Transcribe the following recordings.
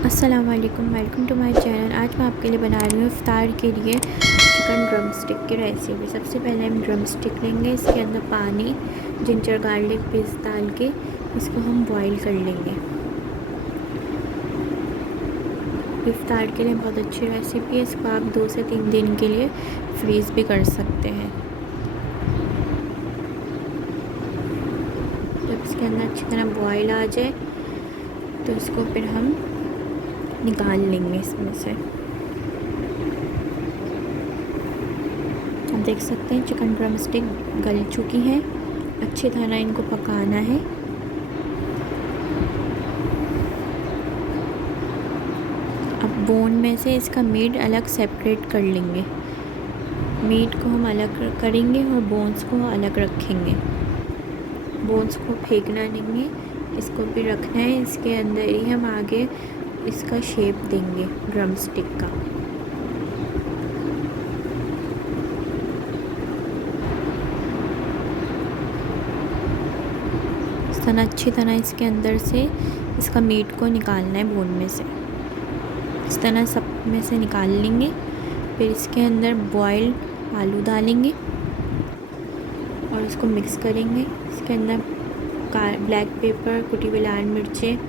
अस्सलाम वालेकुम, welcome to my channel. आज मैं आपके लिए बना रही हूँ इफ्तार के लिए चिकन ड्रम स्टिक की रेसिपी। सबसे पहले हम ड्रम स्टिक लेंगे, इसके अंदर पानी, जिंजर गार्लिक पेस्ट डाल के इसको हम बॉईल कर लेंगे। इफ्तार के लिए बहुत अच्छी रेसिपी है। इसको आप 2 से 3 दिन के लिए फ्रीज़ भी कर सकते हैं। जब इसके अंदर अच्छी तरह बॉईल आ जाए तो इसको फिर हम निकाल लेंगे इसमें से। आप देख सकते हैं चिकन ड्रम स्टिक गल चुकी है। अच्छी तरह इनको पकाना है। अब बोन में से इसका मीट अलग सेपरेट कर लेंगे। मीट को हम अलग करेंगे और बोन्स को अलग रखेंगे। बोन्स को फेंकना नहीं है, इसको भी रखना है। इसके अंदर ही हम आगे इसका शेप देंगे ड्रम स्टिक का। इस तरह अच्छी तरह इसके अंदर से इसका मीट को निकालना है बोन में से। इस तरह सब में से निकाल लेंगे। फिर इसके अंदर बॉइल्ड आलू डालेंगे और इसको मिक्स करेंगे। इसके अंदर ब्लैक पेपर, कुटी हुई लाल मिर्चें,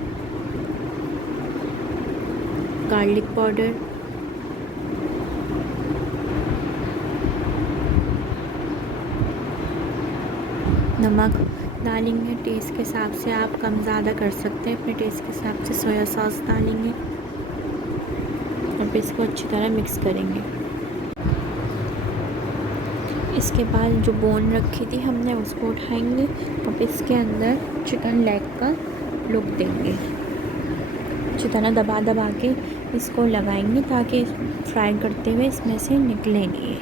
गार्लिक पाउडर, नमक डालेंगे टेस्ट के हिसाब से। आप कम ज़्यादा कर सकते हैं अपने टेस्ट के हिसाब से। सोया सॉस डालेंगे और फिर इसको अच्छी तरह मिक्स करेंगे। इसके बाद जो बोन रखी थी हमने उसको उठाएंगे और इसके अंदर चिकन लेग का लुक देंगे। अच्छी तरह दबा दबा के इसको लगाएंगे ताकि फ्राई करते हुए इसमें से निकले नहीं।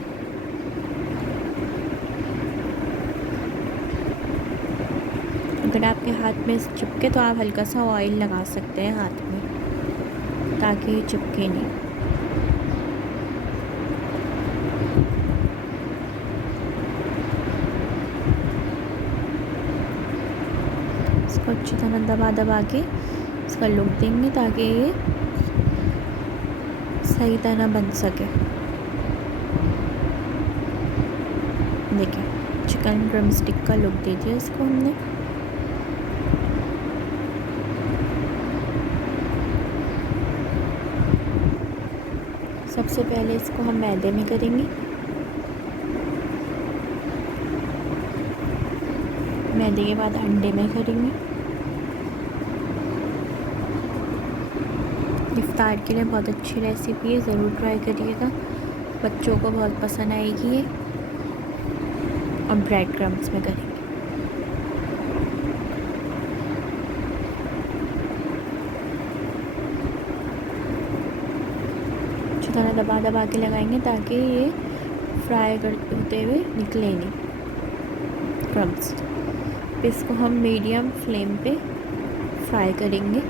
अगर आपके हाथ में चिपके तो आप हल्का सा ऑयल लगा सकते हैं हाथ में ताकि ये चिपके नहीं। इसको अच्छी तरह दबा दबा के इसका लुक देंगे ताकि ये सही तरह बन सके। देखिए चिकन ड्रम स्टिक का लुक दे दिया इसको हमने। सबसे पहले इसको हम मैदे में करेंगे। मैदे के बाद अंडे में करेंगे। इफ्तार के लिए बहुत अच्छी रेसिपी है, ज़रूर ट्राई करिएगा। बच्चों को बहुत पसंद आएगी ये। और ब्रेड क्रम्स में करेंगे। अच्छी तरह दबा दबा के लगाएंगे ताकि ये फ्राई करते हुए निकले नहीं क्रम्स। इसको हम मीडियम फ्लेम पे फ्राई करेंगे।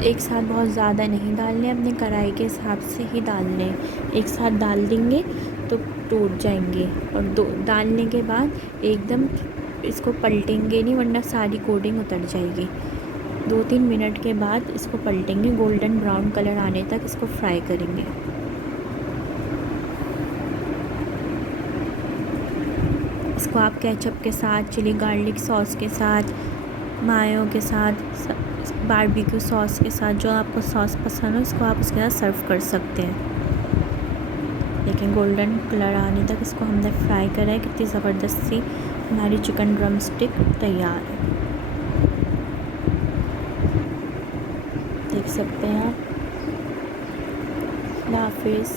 एक साथ बहुत ज़्यादा नहीं डालने, अपने कढ़ाई के हिसाब से ही डालने। एक साथ डाल देंगे तो टूट जाएंगे और डालने के बाद एकदम इसको पलटेंगे नहीं वरना सारी कोटिंग उतर जाएगी। 2-3 मिनट के बाद इसको पलटेंगे। गोल्डन ब्राउन कलर आने तक इसको फ्राई करेंगे। इसको आप केचप के साथ, चिली गार्लिक सॉस के साथ, मायो के साथ, बारबेक्यू सॉस के साथ, जो आपको सॉस पसंद हो इसको आप उसके साथ सर्व कर सकते हैं। लेकिन गोल्डन कलर आने तक इसको हमने फ्राई करा है। कितनी ज़बरदस्त सी हमारी चिकन ड्रम स्टिक तैयार है, देख सकते हैं आप। अल्लाह हाफिज़।